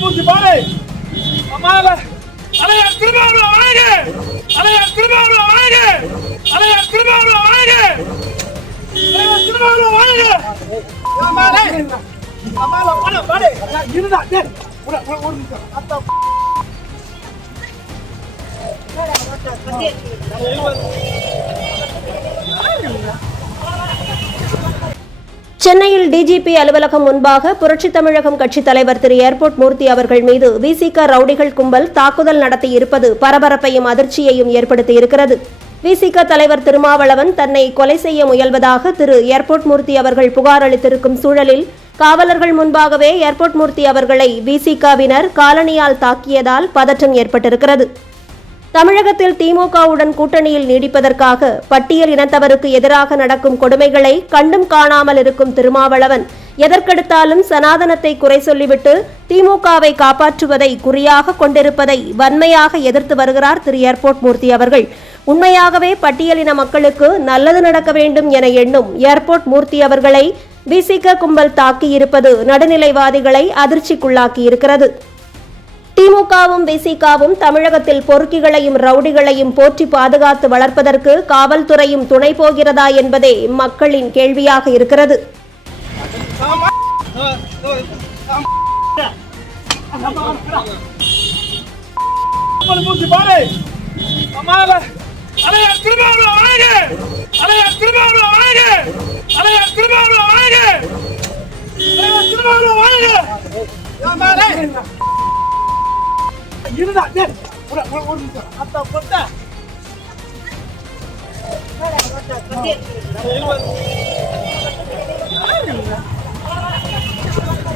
மூஞ்சி பாரு அம்மா அலையா திருமாவளவு அழகு அலையா திருமாவளவு அழகு அலையா திருமாவளவு அழகு அலையா திருமாவளவு அழகு அம்மா அம்மா பாடு பாடு இருந்தா ஒரு ஒரு நிமிஷம் அத்தா Thank you. சென்னையில் டிஜிபி அலுவலகம் முன்பாக புரட்சி தமிழகம் கட்சித் தலைவர் திரு. ஏர்போர்ட் மூர்த்தி அவர்கள் மீது விசிக ரவுடிகள் கும்பல் தாக்குதல் நடத்தியிருப்பது பரபரப்பையும் அதிர்ச்சியையும் ஏற்படுத்தியிருக்கிறது. விசிக தலைவர் திருமாவளவன் தன்னை கொலை செய்ய முயல்வதாக திரு. ஏர்போர்ட் மூர்த்தி அவர்கள் புகார் அளித்திருக்கும் சூழலில் காவலர்கள் முன்பாகவே ஏர்போர்ட் மூர்த்தி அவர்களை விசிகாவினர் காலனியால் தாக்கியதால் பதற்றம் ஏற்பட்டிருக்கிறது. தமிழகத்தில் திமுகவுடன் கூட்டணியில் நீடிப்பதற்காக பட்டியல் இனத்தவருக்கு எதிராக நடக்கும் கொடுமைகளை கண்டும் காணாமல் இருக்கும் திருமாவளவன் எதற்கெடுத்தாலும் சனாதனத்தை குறை சொல்லிவிட்டு திமுகவை காப்பாற்றுவதை குறியாக கொண்டிருப்பதை வன்மையாக எதிர்த்து வருகிறார் திரு. ஏர்போர்ட் மூர்த்தி அவர்கள். உண்மையாகவே பட்டியலின மக்களுக்கு நல்லது நடக்க வேண்டும் என எண்ணும் ஏர்போர்ட் மூர்த்தி அவர்களை விசிக கும்பல் தாக்கியிருப்பது நடுநிலைவாதிகளை அதிர்ச்சிக்குள்ளாக்கியிருக்கிறது. திமுகவும் விசிகாவும் தமிழகத்தில் பொறுக்கிகளையும் ரவுடிகளையும் போற்றி பாதுகாத்து வளர்ப்பதற்கு காவல்துறையும் துணை போகிறதா என்பதே மக்களின் கேள்வியாக இருக்கிறது. இருந்தா